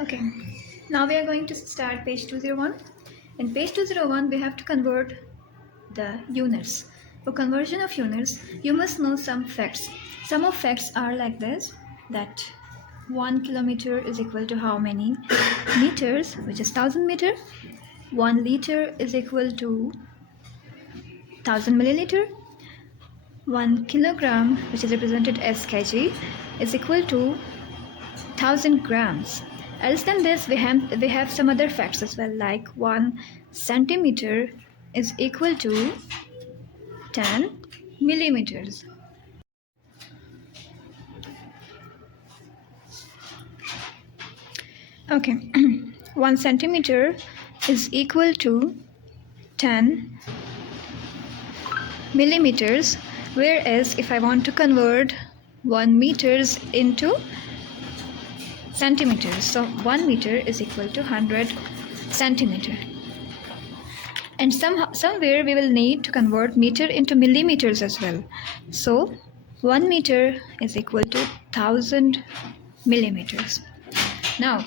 Okay, now we are going to start page 201. In page 201, we have to convert the units. For conversion of units, you must know some facts. Some of facts are like this, that 1 kilometer is equal to how many meters, which is 1000 meter. 1 liter is equal to 1000 milliliter. 1 kilogram, which is represented as kg, is equal to 1000 grams. Else than this, we have some other facts as well, like 1 centimeter is equal to 10 millimeters. Okay, 1 centimeter is equal to 10 millimeters, whereas if I want to convert 1 meters into centimeters, so 1 meter is equal to 100 centimeter. And somewhere we will need to convert meter into millimeters as well. So 1 meter is equal to 1000 millimeters. Now,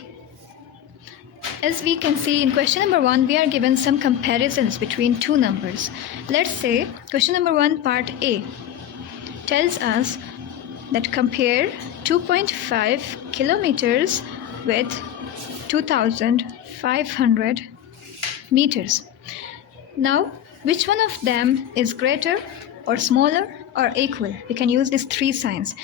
as we can see in question number 1, we are given some comparisons between two numbers. Let's say question number 1 part A tells us that compare 2.5 kilometers with 2500 meters. Now, which one of them is greater or smaller or equal? We can use these three signs.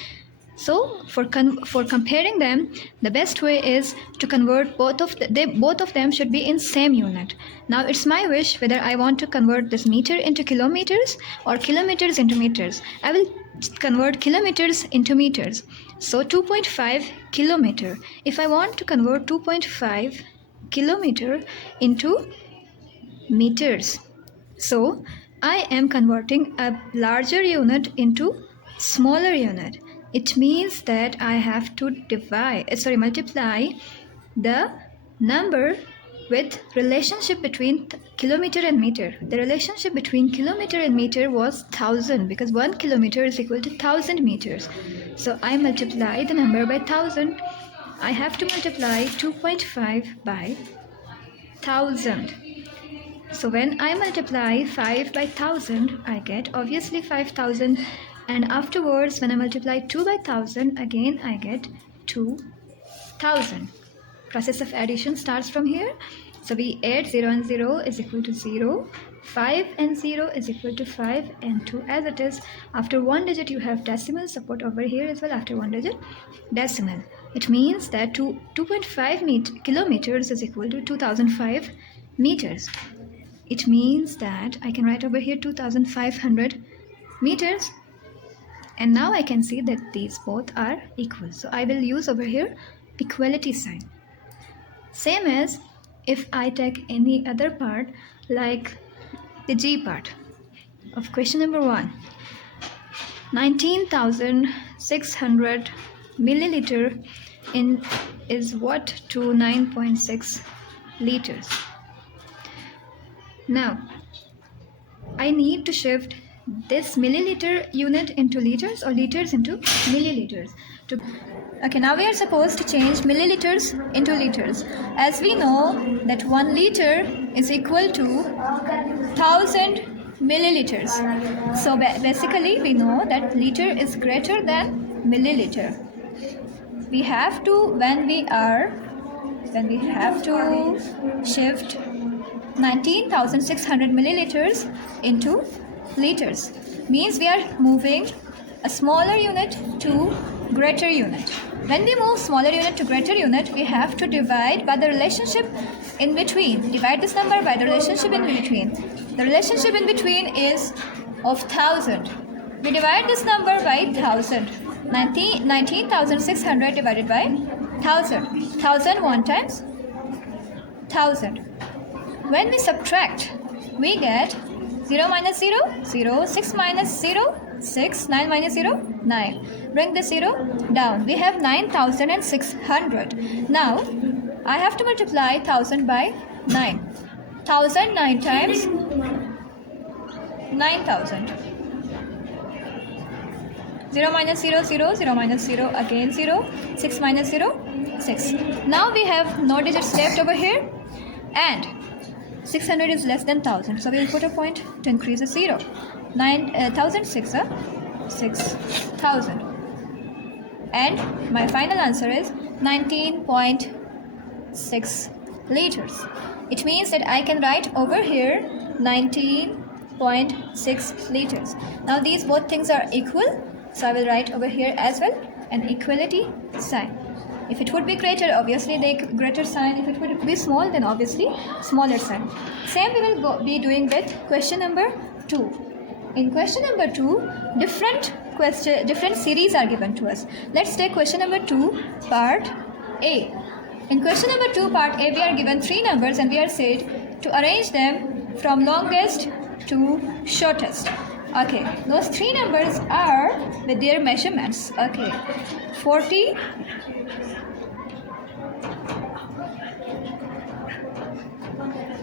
So for comparing them, the best way is to convert both of them should be in same unit. Now it's my wish whether I want to convert this meter into kilometers or kilometers into meters. I will convert kilometers into meters. So 2.5 kilometer. If I want to convert 2.5 kilometer into meters, so I am converting a larger unit into smaller unit. It means that I have to multiply the number with relationship between kilometer and meter. The relationship between kilometer and meter was 1000 because 1 kilometer is equal to 1000 meters. So I multiply the number by 1000. I have to multiply 2.5 by 1000. So when I multiply 5 by 1000, I get obviously 5000. And afterwards, when I multiply 2 by 1000, again I get 2000. Process of addition starts from here. So we add 0 and 0 is equal to 0. 5 and 0 is equal to 5 and 2 as it is. After one digit you have decimal, support over here as well after one digit decimal. It means that 2.5 kilometers is equal to 2005 meters. It means that I can write over here 2500 meters. And now I can see that these both are equal. So I will use over here equality sign. Same as if I take any other part like the G part of question number 1. 19,600 milliliter is what to 9.6 liters. Now I need to shift this milliliter unit into liters or liters into milliliters. Okay, now we are supposed to change milliliters into liters. As we know that 1 liter is equal to 1000 milliliters. So basically we know that liter is greater than milliliter. We have to, when we have to shift 19,600 milliliters into liters, means we are moving a smaller unit to greater unit. When we move smaller unit to greater unit, we have to divide by the relationship in between. Divide this number by the relationship in between. The relationship in between is of 1000. We divide this number by 1000. 19,600 divided by 1000. 1000 one times 1000. When we subtract, we get 0 minus 0, 0, 6 minus 0, 6, 9 minus 0, 9. Bring the 0 down. We have 9,600. Now, I have to multiply 1000 by 9. 1000 9 times 9,000. 0 minus 0, 0, 0 minus 0, again 0, 6 minus 0, 6. Now we have no digits left over here, and 600 is less than 1000, so we will put a point to increase the 0. 1006 6000, and my final answer is 19.6 liters. It means that I can write over here 19.6 liters. Now these both things are equal, so I will write over here as well an equality sign. If it would be greater, obviously the greater sign. If it would be small, then obviously smaller sign. Same we will be doing with question number 2. In question number 2, different series are given to us. Let's take question number 2, part A. In question number 2, part A, we are given 3 numbers and we are said to arrange them from longest to shortest. Okay, those 3 numbers are with their measurements. Okay, 40,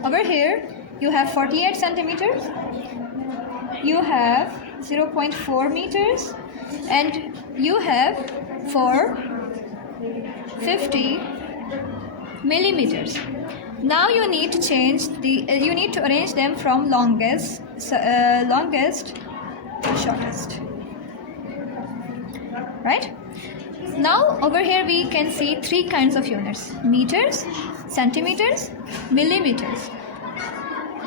over here you have 48 centimeters, you have 0.4 meters, and you have 450 millimeters. Now you need to change you need to arrange them from longest to shortest, right? Now over here we can see 3 kinds of units: meters, centimeters, millimeters.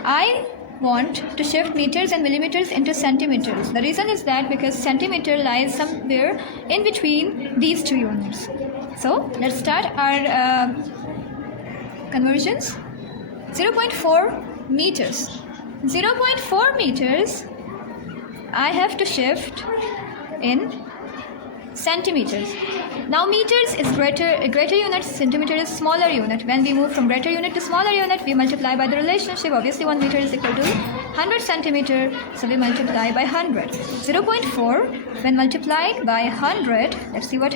I want to shift meters and millimeters into centimeters. The reason is that because centimeter lies somewhere in between these 2 units. So let's start our conversions. 0.4 meters. 0.4 meters I have to shift in centimeters. Now meters is greater unit, centimeter is smaller unit. When we move from greater unit to smaller unit, we multiply by the relationship. Obviously 1 meter is equal to 100 centimeter, so we multiply by 100. 0.4 when multiplied by 100, let's see what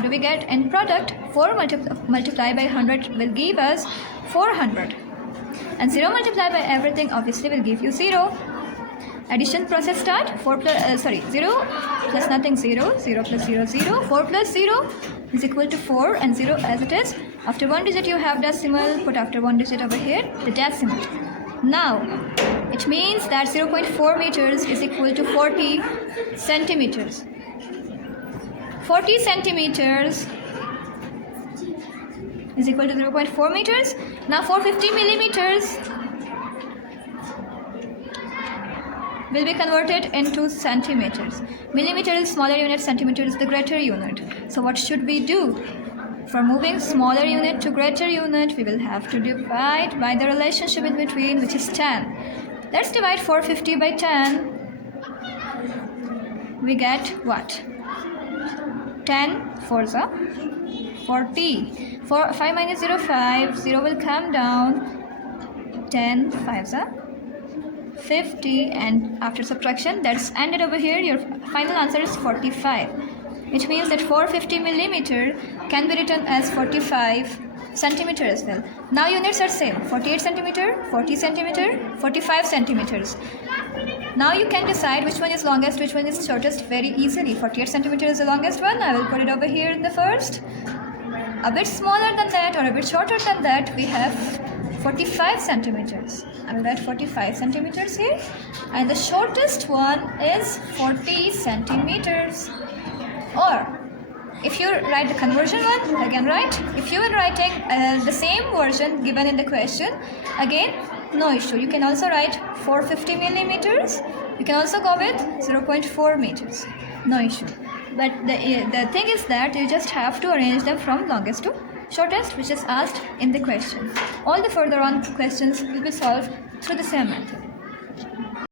do we get in product. 4 multiplied by 100 will give us 400, and 0 multiplied by everything obviously will give you 0. Addition process start. 0 plus nothing 0, 0 plus 0 0, 4 plus 0 is equal to 4, and 0 as it is. After 1 digit you have decimal, put after 1 digit over here the decimal. Now it means that 0.4 meters is equal to 40 centimeters. 40 centimeters is equal to 0.4 meters. Now 450 millimeters will be converted into centimeters. Millimeter is smaller unit, centimeter is the greater unit. So what should we do? For moving smaller unit to greater unit, we will have to divide by the relationship in between, which is 10. Let's divide 450 by 10. We get what? 10 4s are 40. 5 minus 0, 5. 0 will come down. 10 5s are 50, and after subtraction that's ended over here, your final answer is 45. It means that 450 millimeter can be written as 45 centimeter as well. Now units are same: 48 centimeter, 40 centimeter, 45 centimeters. Now you can decide which one is longest, which one is shortest very easily. 48 centimeter is the longest one. I will put it over here in the first. A bit smaller than that or a bit shorter than that, we have 45 centimeters. I will write 45 centimeters here, and the shortest one is 40 centimeters. Or if you write the conversion one, again write. If you are writing the same version given in the question, again no issue. You can also write 450 millimeters. You can also go with 0.4 meters. No issue. But the thing is that you just have to arrange them from longest to shortest, which is asked in the question. All the further on questions will be solved through the same method.